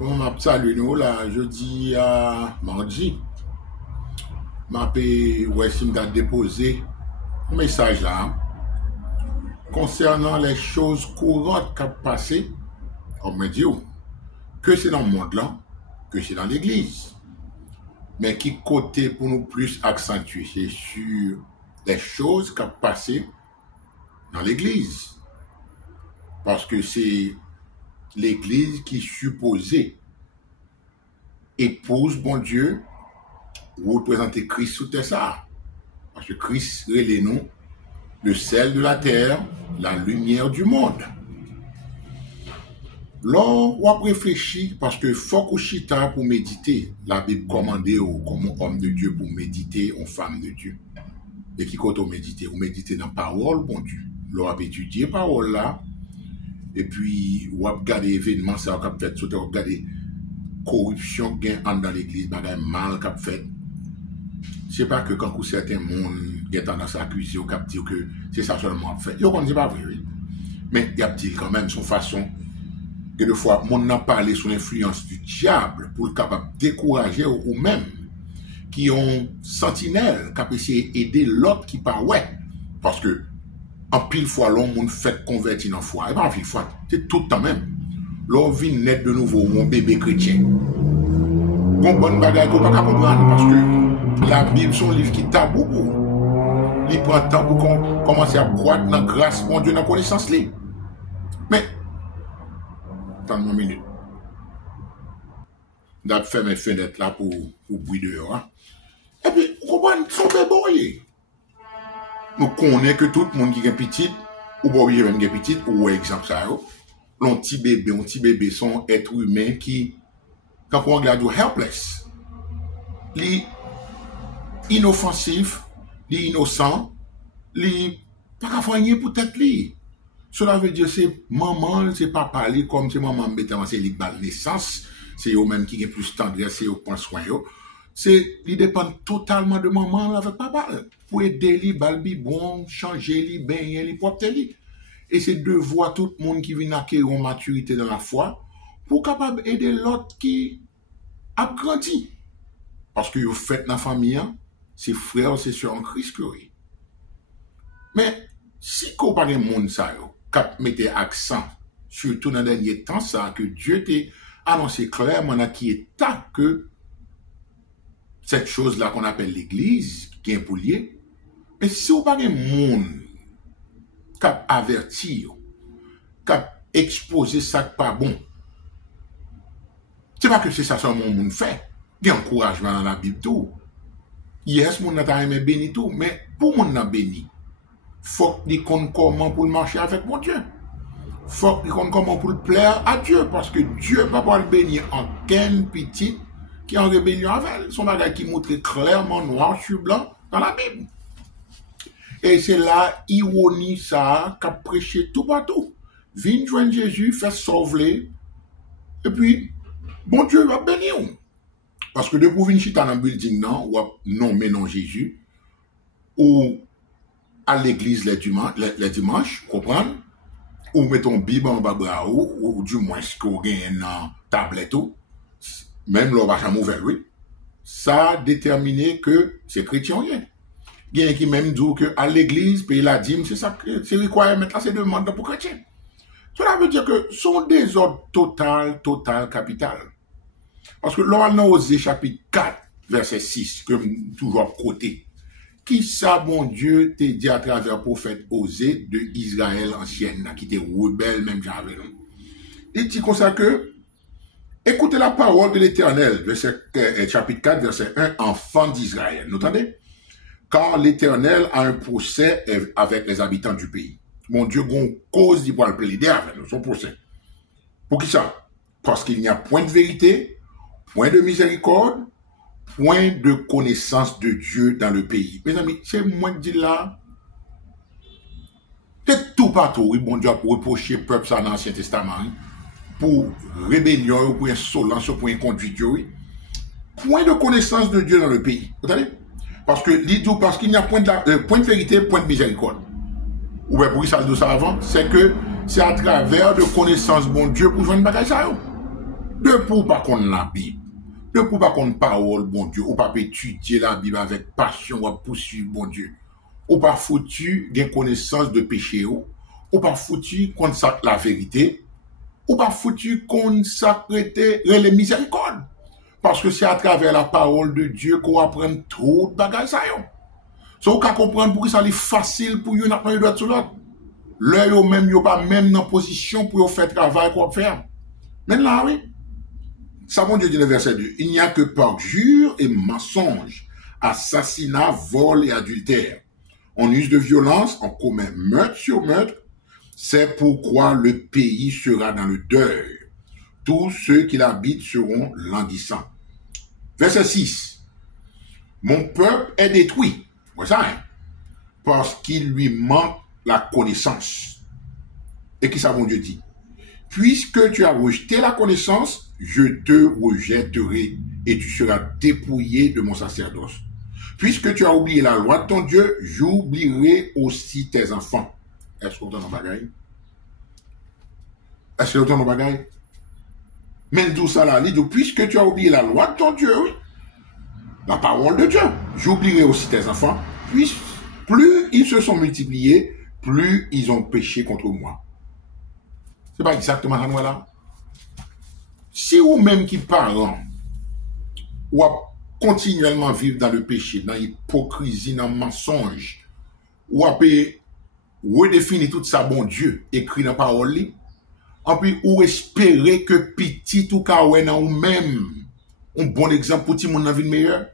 Bon, m'a salué nous là, jeudi à mardi. M'a déposé un message là concernant les choses courantes qui ont passé, on me dit que c'est dans le monde là, que c'est dans l'église. Mais qui côté pour nous plus accentuer, c'est sur les choses qui ont passé dans l'église. Parce que c'est l'église qui supposait épouse bon Dieu représenter Christ sous terre ça. Parce que Christ relève nous le sel de la terre, la lumière du monde. Là, on réfléchit parce que faut qu'on chita pour méditer. La Bible commande comme homme de Dieu pour méditer en femme de Dieu. Et qui compte méditer? On méditer dans la parole, bon Dieu. Là, on étudier la parole là. Et puis, on regarder l'événement, ça va peut-être sauter, on regarder corruption gain dans l'église, bagay mal qu'a fait. C'est pas que quand certains monde ont tendance à accuser ou cap dire que c'est ça seulement fait. Yo on dit pas vrai. Oui. Mais y a-t-il quand même son façon que de fois monde n'a parlé sous l'influence du diable pour le capable décourager ou même qui ont sentinelle qui a essayé d'aider l'autre qui pas ouais parce que en pile fois l'homme monde fait convertir dans foi et pas en pile fois c'est tout le temps même. L'on vient naître de nouveau mon bébé chrétien. Bon bonne bagaille qu'on pas comprendre parce que la Bible c'est un livre qui tabou. Il prend temps pour qu'on commence à croître dans la grâce, mon Dieu, dans la connaissance. Mais, attends une minute. Je fait mes fenêtres là pour bruit dehors. Hein? Et puis, vous comprenez, son bébé. Nous connaissons que tout le monde qui est petit, ou bon, même qui est petit, ou exemple ça, un petit bébé, sont êtres humains qui, quand on regarde, helpless. Les inoffensifs, les innocents, les pas faire rien peut-être li. Cela veut dire c'est maman, c'est papa li comme c'est maman mettant c'est li bal naissance, c'est eux même qui ont plus tendresse, c'est eux prend soin yo. C'est il dépend totalement de maman avec papa pour aider li bal bi bon, changer li baigner li porter li. Et c'est devoir tout le monde qui vient acquérir une maturité dans la foi pour capable aider l'autre qui a grandi. Parce que vous faites dans la famille, hein, c'est frère, c'est sur en Christ que oui. Mais si qu'on parle de monde ça, qui mette accent, surtout dans les derniers temps, ça, que Dieu t'a annoncé clairement dans qui état que cette chose-là qu'on appelle l'église, qui est pour lier, mais si on parle de monde qui a averti, qui a exposé ça qui pas bon, c'est pas que c'est ça seulement le monde fait. Il y a encouragement dans la Bible tout. Yes, mon n'a aimé béni tout, mais pour mon n'a béni, faut qu'il connaisse comment pour marcher avec mon Dieu. Faut qu'il connaisse comment pour plaire à Dieu, parce que Dieu ne va pas le bénir en qu'un petit qui est en rébellion avec elle. Son bagage qui montre clairement noir sur blanc dans la Bible. Et c'est là, ironie ça, qu'a prêché tout partout. Viens joindre Jésus, fait sauver, et puis, bon Dieu va bénir. Parce que depuis venir chita dans le building, non, mais non Jésus, ou à l'église les dimanches, comprenez? Ou mettons Bible en bas bras, ou du moins ce qu'on gagne dans tablette, même l'on va jamais ouvert, oui. Ça a déterminé que c'est chrétien, rien. Il y a qui même dit que à l'église, payer la dîme, c'est ça, c'est requirement là, c'est demande pour chrétien. Cela veut dire que son désordre total, capital. Parce que l'on a Osée chapitre 4, verset 6, que toujours côté. Qui ça, mon Dieu, t'a dit à travers le prophète Osée de Israël ancienne, qui était rebelle, même j'avais. Il dit comme ça que, écoutez la parole de l'Éternel, chapitre 4, verset 1, enfant d'Israël. Vous entendez? Car l'Éternel a un procès avec les habitants du pays. Mon Dieu, une cause d'y pouvoir plaider avec nous, son procès. Pour qui ça? Parce qu'il n'y a point de vérité, point de miséricorde, point de connaissance de Dieu dans le pays. Mes amis, c'est moi qui dis là, c'est tout partout, oui, bon Dieu, pour reprocher le peuple ça dans l'Ancien Testament, hein, pour rébellion, pour insolence, pour inconduite, oui. Point de connaissance de Dieu dans le pays. Vous savez? Parce qu'il n'y a point de vérité, point de miséricorde. Ou bien pour ça, ça avant, c'est que c'est à travers de connaissance bon Dieu pour jouer une bagaille ça. De pour pas qu'on la Bible. De pour pas qu'on parole, bon Dieu. Ou pas étudier la Bible avec passion, ou poursuivre, bon Dieu. Ou pas foutu gain connaissance de péché, ou pas foutu qu'on sacre la vérité, ou pas foutu qu'on sacrete les miséricordes. Parce que c'est à travers la parole de Dieu qu'on apprend trop de bagages ça yo. So, on peut comprendre pour que ça est facile pour yon n'a pas sur l'autre. Là, yo même yo pas même dans position pour faire travail qu'on faire. Maintenant, oui. Ça, mon Dieu dit le verset 2. Il n'y a que parjure et mensonge, assassinat, vol et adultère. On use de violence, on commet meurtre sur meurtre. C'est pourquoi le pays sera dans le deuil. Tous ceux qui l'habitent seront languissants. Verset 6. Mon peuple est détruit. Voilà ça, hein? Parce qu'il lui manque la connaissance. Et qui ça, mon Dieu dit? Puisque tu as rejeté la connaissance, je te rejetterai et tu seras dépouillé de mon sacerdoce. Puisque tu as oublié la loi de ton Dieu, j'oublierai aussi tes enfants. Est-ce qu'on entend nos bagailles? Est-ce qu'on entend nos bagailles? Mais tout ça là, puisque tu as oublié la loi de ton Dieu, oui, la parole de Dieu, j'oublierai aussi tes enfants. Puis, plus ils se sont multipliés, plus ils ont péché contre moi. C'est pas exactement ça, nous, là. Si vous-même qui parlez, ou continuellement vivre dans le péché, dans l'hypocrisie, dans le mensonge, ou à redéfinir tout ça, bon Dieu, écrit dans la parole, et puis ou espérer que petit ou kawen ou même un bon exemple pour tout le monde dans la vie meilleure,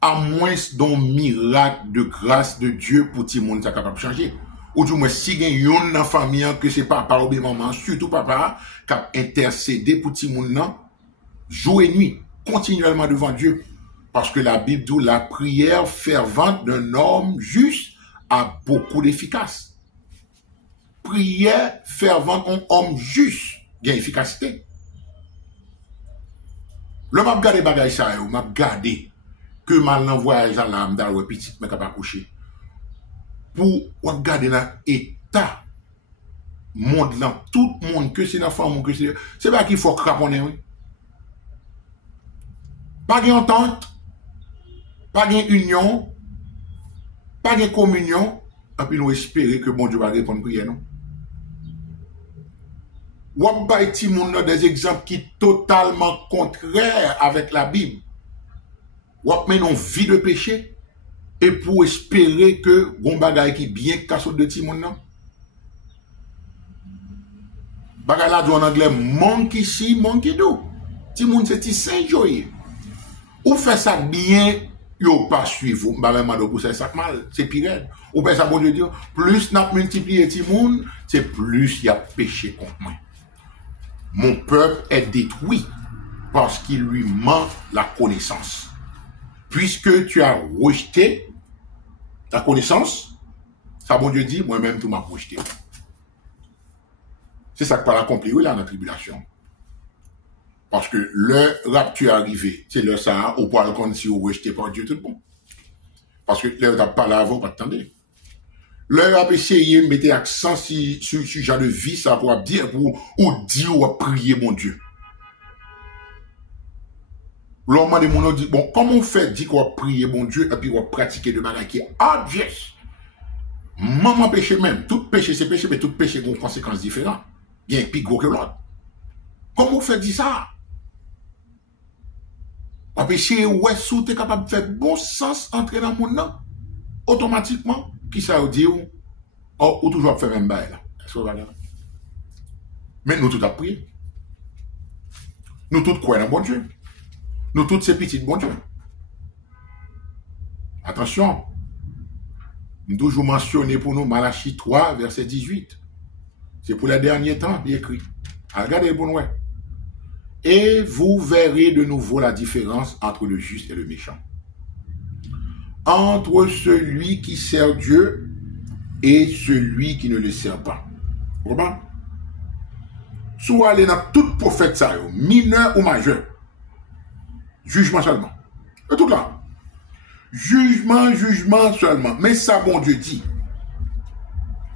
à moins d'un miracle de grâce de Dieu pour tout le monde, ça capable de changer. Ou du moins, si il y a une famille que c'est papa ou bien maman, surtout papa, qui a intercédé pour tout le monde, jour et nuit, continuellement devant Dieu. Parce que la Bible dit la prière fervente d'un homme juste a beaucoup d'efficace. Prière fervente d'un homme juste, il y a efficacité. Le m'a gardé bagay ça, m'a gardé que mal l'envoyage à l'âme dans le petit, mais capable coucher. Pour regarder dans l'état monde là, tout le monde, que c'est la femme, que c'est pas qu'il faut craponner, oui. Pas d'entente, pas d'union, pas de communion, et puis nous espérer que bon Dieu va répondre prière, non? Ou pas des exemples qui sont totalement contraires avec la Bible. Ou mais une vie de péché. Et pour espérer que bon bagay qui bien casse de Timon non. Bagay là en anglais monkey see monkey do. Timon c'est ti Saint-Joye. Ou fait ça bien, yo pas suivre, ba même pour ça mal, c'est pire. Ou ben ça bon Dieu dire, plus n'a multiplié Timon, c'est plus il y a péché contre moi. Mon peuple est détruit parce qu'il lui manque la connaissance. Puisque tu as rejeté la connaissance, ça bon Dieu dit, moi-même tout m'a rejeté. C'est ça que par accompli là dans la tribulation. Parce que le rapture arrivé, c'est le ça, au point qu'on si vous rejeté par Dieu tout le monde. Parce que le t'as pas là avant, pas attendre. Le a essayé de mettre accent sur genre de vie, ça pour dire, pour dire ou prier mon Dieu. L'homme de mon dit, bon, comment on fait dit qu'on va prier mon Dieu et puis on va pratiquer de manière qui est obvious. Maman péché même. Tout péché c'est péché, mais tout péché a une conséquence différente. Bien plus gros que l'autre. Comment on fait dire ça? On péché, ouais, sous t'es capable de faire bon sens entrer dans mon nom. Automatiquement, qui ça veut dire? Ou toujours faire même bail là. Mais nous tout a prié. Nous tous croyons dans bon Dieu. Nous tous ces petits bon Dieu. Attention. Nous toujours mentionné pour nous Malachie 3, verset 18. C'est pour les derniers temps, il écrit. Regardez le bon ouais. Et vous verrez de nouveau la différence entre le juste et le méchant. Entre celui qui sert Dieu et celui qui ne le sert pas. Vous comprenez? Soit aller dans tout prophète, ça, mineur ou majeur. Jugement seulement. Et tout là. Jugement seulement. Mais ça, bon Dieu dit.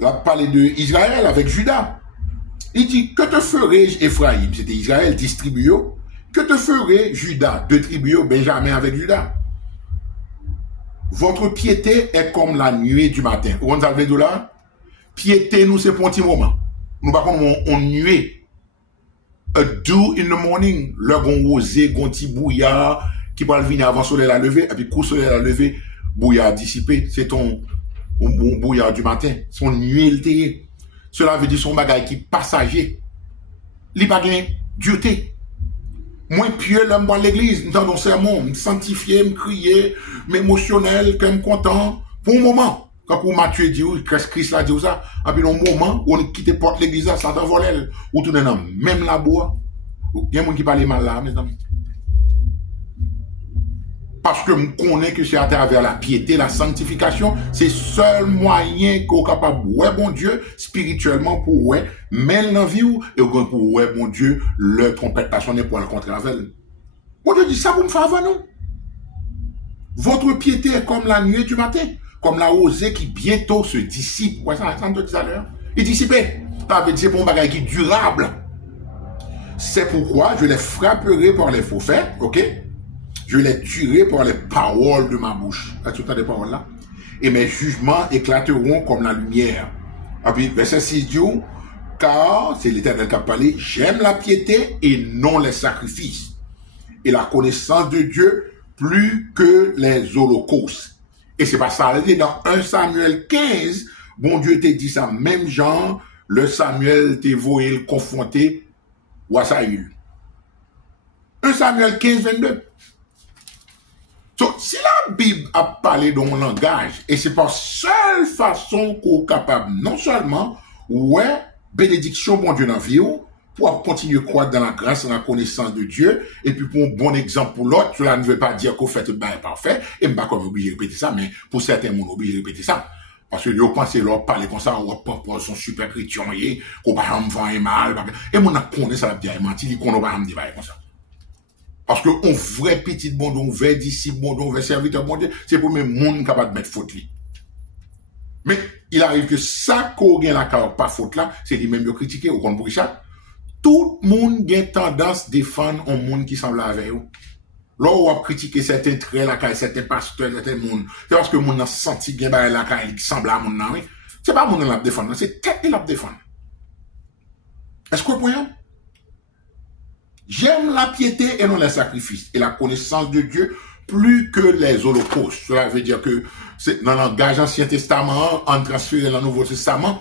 Il a parlé de Israël avec Judas. Il dit, que te ferai-je, Ephraïm, c'était Israël, 10 tribus, que te ferai Judas, 2 tribus, Benjamin avec Judas. Votre piété est comme la nuée du matin. Vous avez dit là? Piété, nous, c'est pour un petit moment. Nous, par contre, on nuée. A dew in the morning, le gon rosé, gon petit bouillard, qui va venir avant le soleil à lever, et puis quand le soleil à lever, bouillard dissipé, c'est ton bouillard du matin, son nuée. Cela veut dire son bagage qui passager. Il pas gain dureté. Moi, pieux, l'homme dans l'église, dans mon sermon, me sanctifier, me crier, m'émotionnel, quand même content, pour un moment. Quand Matthieu dit, Christ l'a dit ça, et puis, un moment, où on quitte porte l'église, ça t'envole, ou tout dans même la bois. Il y a des gens qui parlent mal là, mes amis. Parce que je connais que c'est à travers la piété, la sanctification, c'est le seul moyen qu'on est capable de voir bon Dieu spirituellement pour ouais, mais dans la vie et pour ouais bon Dieu, le trompette pas sonner pour le contraire avec elle. Bon Dieu dit ça pour me faire avant nous. Votre piété est comme la nuée du matin, comme la rosée qui bientôt se dissipe. Ouais, ça me dit tout à l'heure. Il dissipe. Ça veut dire pour un bagage qui est durable. C'est pourquoi je les frapperai par les faux faits, ok? Je les tuerai par les paroles de ma bouche. As-tu entendu des paroles là? Et mes jugements éclateront comme la lumière. Et puis, verset 6 dit, car c'est l'Éternel qui a parlé, j'aime la piété et non les sacrifices. Et la connaissance de Dieu plus que les holocaustes. Et c'est pas ça, dans 1 Samuel 15, bon Dieu t'a dit ça, même genre, le Samuel t'a voulu le confronter à Saül. 1 Samuel 15, 22. Donc, si la Bible a parlé dans mon langage, et c'est par seule façon qu'on est capable, non seulement, ouais, bénédiction, bon Dieu, dans la vie, pour continuer à croître dans la grâce et dans la connaissance de Dieu, et puis pour un bon exemple pour l'autre, cela ne veut pas dire qu'on fait tout bien parfait, et je ne suis pas obligé de répéter ça, mais pour certains, on est obligé de répéter ça. Parce que vous pensez leur parler comme ça, on pas son super chrétien, qu'on va me faire mal, et mon connaît ça, bien menti, qu'on va me dire comme ça. Parce que on vrai petit bon Dieu, on vrai disciple bon Dieu, on vrai serviteur bon Dieu, c'est pour même monde capable de mettre faute li. Mais il arrive que ça qu'on gagne la carte pas faute là, c'est lui-même de critiquer au compte pour ça. Tout le monde a tendance à défendre un monde qui semble avec eux. Là où on a critiqué certains traits, là, certains pasteurs, certains monde, c'est parce que le monde a senti bien la caille qui semble à mon nom. C'est pas mon nom la défendre, c'est tête qui la défendre. Est-ce que vous voyez? J'aime la piété et non les sacrifices et la connaissance de Dieu plus que les holocaustes. Cela veut dire que c'est dans le langage Ancien Testament, en transféré dans le Nouveau Testament,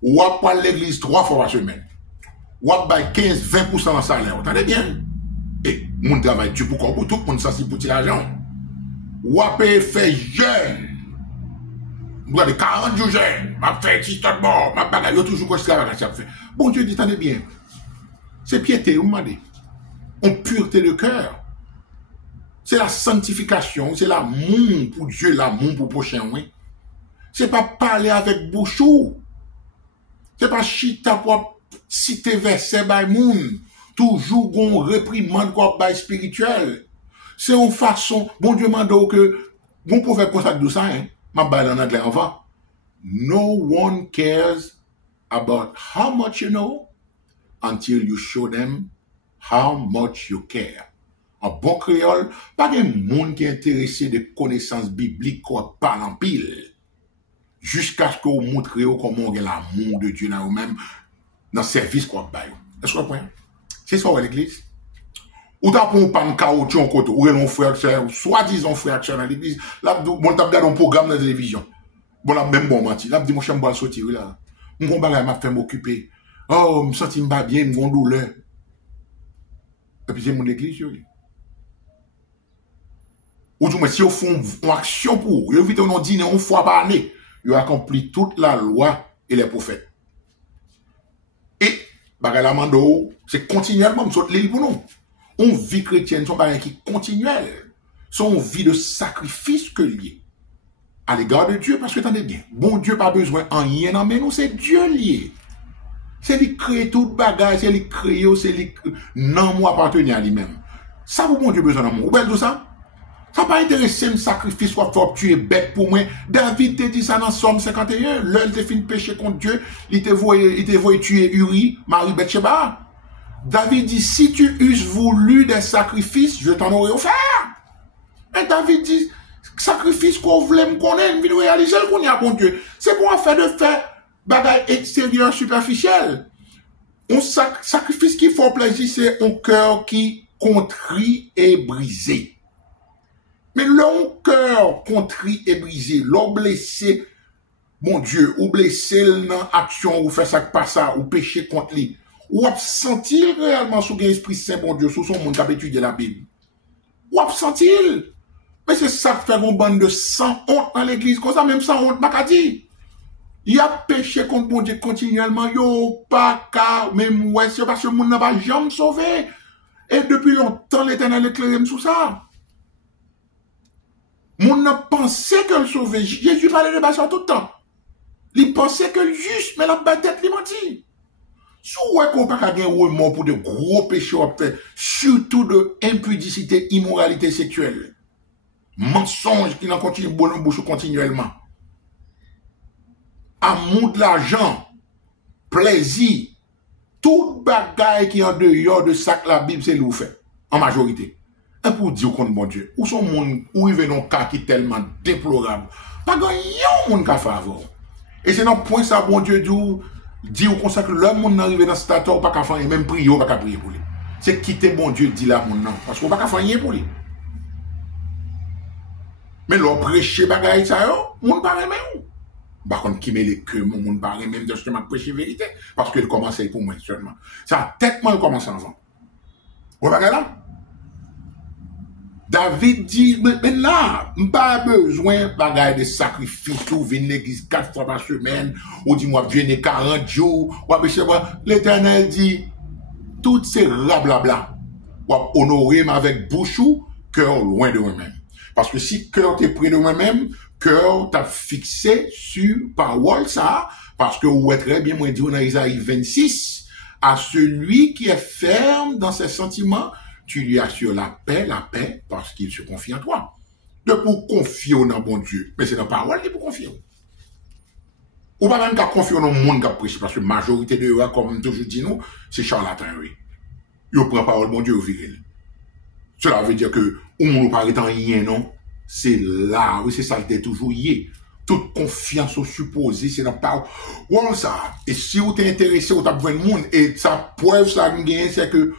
ou à pas l'église 3 fois par semaine. Ou à 15-20% de salaire. Vous entendez bien? Et mon travail, tu peux pour tout le monde sensible pour l'argent. Ou à faire jeûne. Vous avez 40 jours jeûne. Ma fait 6 tonnes mort. Ma bagaille, toujours que je travaille. Bon Dieu dit, attendez bien. C'est piété, vous me demandez. En pureté de cœur. C'est la sanctification, c'est l'amour pour Dieu, l'amour pour prochain, oui. C'est pas parler avec bouchou. C'est pas chita pour citer verset by moon. Toujours gon réprimande quoi by spirituel. C'est une façon, bon Dieu m'a dit que, bon prophète consacre de ça, hein. Ma balle en anglais avant. No one cares about how much you know until you show them how much you care. En bon créole, pas de monde qui est intéressé de connaissances bibliques qu'on parle en pile. Jusqu'à ce qu'on montre comment on a l'amour de Dieu dans nous-mêmes, dans le service qu'on a. Est-ce que vous comprenez? C'est ça, l'église. Ou t'as pour pas un caoutchouc en côté, ou un frère, soi-disant frère dans l'église, là, bon, t'as regardé un programme de la télévision. Bon, là, même bon, menti. Là, dis, mon chien, moi, sortir, là. Mon bagage m'a fait m'occuper. Oh, me sens pas bien, mon douleur. Et puis, c'est mon église, ou du moins, si ils font une action pour, ils évitent un dîner une fois par année, ils accomplissent toute la loi et les prophètes. Et, bagalamando, c'est continuellement, c'est l'île pour nous. On vit chrétienne, son bagage qui est continuel. Son vie de sacrifice que lié à l'égard de Dieu, parce que attendez bien, bon Dieu pas besoin en rien, non, mais nous, c'est Dieu lié. C'est lui créer tout bagage, c'est lui créer, c'est lui, non, moi appartenir à lui-même. Ça, vous, bon Dieu besoin d'amour. Vous voyez tout ça? Ça n'a pas intéressé le sacrifice soit fort tuer bête pour moi. David te dit ça dans Somme 51. L'un te fin péché contre Dieu, il te voyait tuer Uri, Marie Bathsheba. David dit, si tu eusses voulu des sacrifices, je t'en aurais offert. Et David dit, sacrifice qu'on voulait me connaître, me réaliser le qu'on y a bon Dieu. C'est pour faire de faire bagaille extérieur superficiel. Un sacrifice qui fait plaisir, c'est un cœur qui contrit et brisé. Mais le cœur contrit et brisé, l'on blessé, mon Dieu, ou blessé dans action, ou fait ça pas ça, ou péché contre lui, ou absentil réellement sous l'Esprit Saint, mon Dieu, sous son monde qui a étudié la Bible. Ou absentil. Mais c'est ça qui fait une bande de sans honte dans l'église, comme ça, même sans honte, m'a dit. Il a péché contre mon Dieu continuellement, yo, pas qu'à, même ouais, c'est parce que le monde n'a pas jamais sauvé. Et depuis longtemps, l'Éternel éclaire sous ça. Mon a pensé que le sauver. Jésus parlait de ça tout le temps. Il pensait que le juste, mais la tête lui menti. Si vous voyez qu'on n'a pas gagner mort pour de gros péchés, surtout de impudicité, immoralité sexuelle, mensonge qui n'en continue bon bouche continuellement, amour de l'argent, plaisir, tout bagaille qui est en dehors de ça que la Bible c'est l'ou fait, en majorité. Et pour dire contre mon Dieu, où sont monde, où il vient un cas qui est tellement déplorable, pas grand monde qui a fait avant. Et c'est dans le point ça, bon Dieu, dit comme ça que le monde arrive dans ce stade, pas qu'à faire, même prier, pas qu'à prier pour lui. C'est quitter bon Dieu, dit là, mon nom, parce qu'on pas qu'à faire rien pour lui. Mais l'on prêche bagaille ça, monde pas même où. Par contre, qui met les queues, mon monde pas même de ce que m'a prêché vérité, parce qu'il commence pour moi seulement. Ça a tellement commencé avant. Vous voyez là? David dit, mais là, pas besoin de sacrifice, ou venir l'église 4 fois par semaine, ou dis-moi, venir 40 jours, ou l'Éternel dit, toutes ces blablabla, ou honorer avec bouche ou cœur loin de moi-même. Parce que si cœur t'es près de moi-même, cœur t'a fixé sur parole ça, parce que vous êtes très bien, moi, dit dans Isaïe 26, à celui qui est ferme dans ses sentiments, tu lui assures la paix, parce qu'il se confie en toi. De pour confier dans bon Dieu. Mais c'est dans la parole qui pour confier. Ou pas même qu'à confier dans le monde qui a prêché, parce que la majorité de eux, comme toujours dit nous, c'est charlatan, oui. Ils prennent la parole, bon Dieu, au viril. Cela veut dire que, on ne parle en rien, non? C'est là, oui, c'est ça, le toujours y. Toute confiance au supposé, c'est dans la parole. Voilà ça. Et si vous êtes intéressé, vous avez besoin de monde, et ça preuve, ça, c'est que,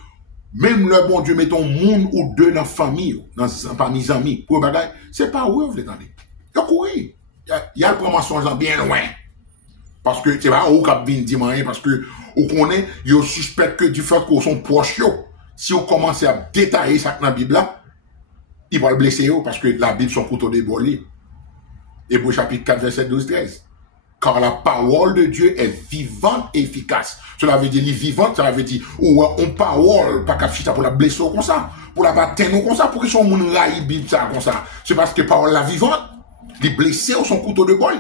même le bon Dieu met un monde ou deux dans la famille, parmi les amis, pour bagaille, c'est pas où vous voulez attendre. Il y a courir. Il y a le promotion bien loin. Parce que c'est pas où qu'on vient dire parce que on connaît, il suspecte que du fait qu'on sont proches, si on commence à détailler ça dans la Bible là, il va le blesser parce que la Bible son couteau débolé. Hébreux chapitre 4 verset 12-13. Car la parole de Dieu est vivante et efficace. Cela veut dire, vivante, ça veut dire, ou on parole, pas qu'à chita pour la blesser comme ça, pour la battre comme ça, pour qu'ils soient moun raï Bible ça comme ça. C'est parce que parole la vivante, les blessés ou son couteau de bol,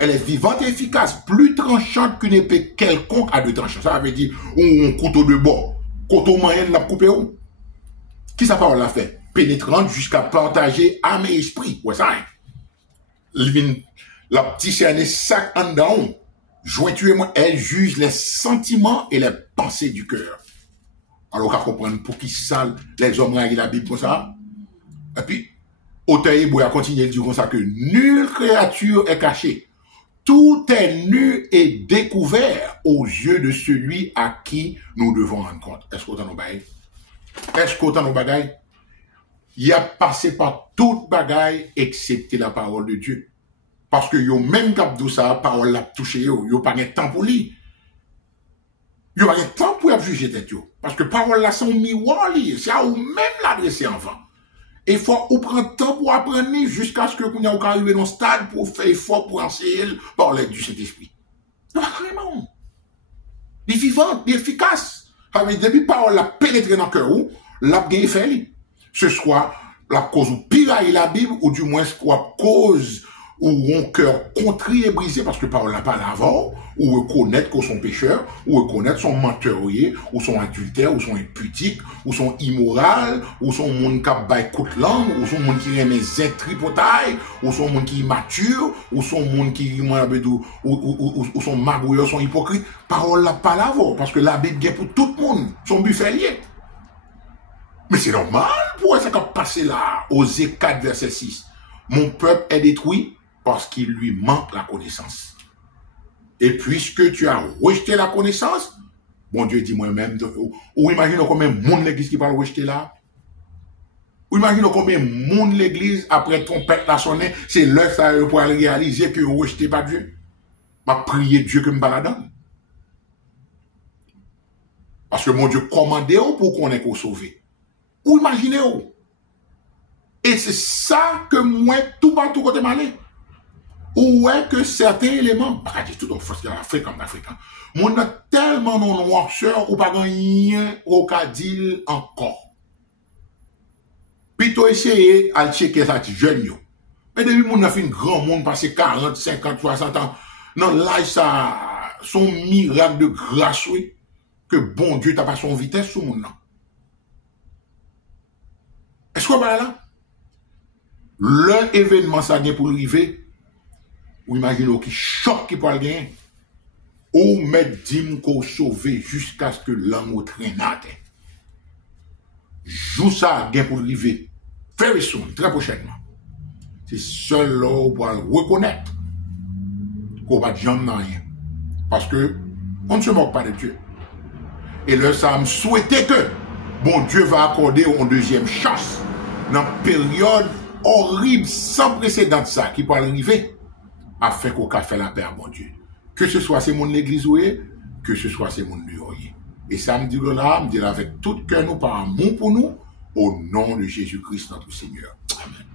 elle est vivante et efficace, plus tranchante qu'une épée quelconque à deux tranchants. Ça veut dire, ou un couteau de bord, couteau moyen l'a coupé où? Qui sa parole l'a fait? Pénétrante jusqu'à partager âme et esprit. Ouais, ça, la petite chaîne sac en dedans, jointuellement, elle juge les sentiments et les pensées du cœur. Alors, qu'à comprendre pour qui ça, les hommes règlent la Bible comme ça. Et puis, auteur Hébreu a continué de dire comme ça que nulle créature est cachée. Tout est nu et découvert aux yeux de celui à qui nous devons rendre compte. Est-ce qu'autant nous bagaille? Est-ce qu'autant nous bagaille? Il a passé par toute bagaille excepté la parole de Dieu. Parce que yo même cap de ça, parole l'a touché yo pas de temps pour lui. Yo pas de temps pour juger tête yo. Parce que parole là c'est un miroir li, c'est à ou même l'adresser enfant. Et il faut ou prendre temps pour apprendre jusqu'à ce que vous arrivez dans le stade pour faire effort pour enseigner par l'aide du Saint-Esprit. Non, vraiment. Il est vivant, il est efficace. Depuis parole l'a pénétré dans le cœur ou l'a bien fait. Ce soit la cause ou piraille la Bible ou du moins quoi cause ou un cœur contrit et brisé parce que parole n'a pas l'avant, ou reconnaître qu'on sont pécheurs, ou reconnaître son menteurier, ou son adultère, ou son impudique, ou son immoral, ou son monde qui baille coûte langue, ou son monde qui aime les tripotailles, ou son monde qui est immature, ou son monde qui ou son magouilleur, son hypocrite. Parole n'a pas l'avant parce que la Bible est pour tout le monde, son buffet lié. Mais c'est normal pour ça qu'a passé là, Osée 4, verset 6. Mon peuple est détruit parce qu'il lui manque la connaissance. Et puisque tu as rejeté la connaissance, bon Dieu dit moi-même, ou imagine combien de monde l'église qui va le rejeter là. Ou imagine combien de monde l'église, après trompette la sonner, c'est l'heure ça pour aller réaliser que vous rejetez pas Dieu. Ma prier Dieu que me baladonne. Parce que mon Dieu commandé pour qu'on ait qu'au sauver. Ou imaginez-vous. Et c'est ça que moi, tout partout côté malé. Ou est que certains éléments, pas du tout dans l'Afrique comme l'Africain, on a tellement de noirceur ou pas rien au cadil encore. Puis tu essayé à checker ça, jeune yo. Mais depuis mon a fait un grand monde passé 40, 50, 60 ans, dans l'âge ça, son miracle de grâce, oui, que bon Dieu t'a pas son vitesse sur mon nom. Est-ce qu'on va là? L'un événement ça vient pour arriver, ou imaginez qui choc qui peut le gagner, ou mettre dim qu'on sauver jusqu'à ce que l'homme au traînade. Joue ça vient pour arriver, very soon, très prochainement. C'est seul là où on va reconnaître qu'on va jamais rien. Parce que on ne se moque pas de Dieu. Et là, ça me souhaitait que bon Dieu va accorder une deuxième chance dans une période horrible, sans précédent de ça, qui peut arriver, afin qu'on fasse la paix à mon Dieu. Que ce soit ces mondes de l'église ou que ce soit ces mondes de l'oyer. Et ça me dit là, me dit avec tout cœur, nous, par amour pour nous, au nom de Jésus-Christ, notre Seigneur. Amen.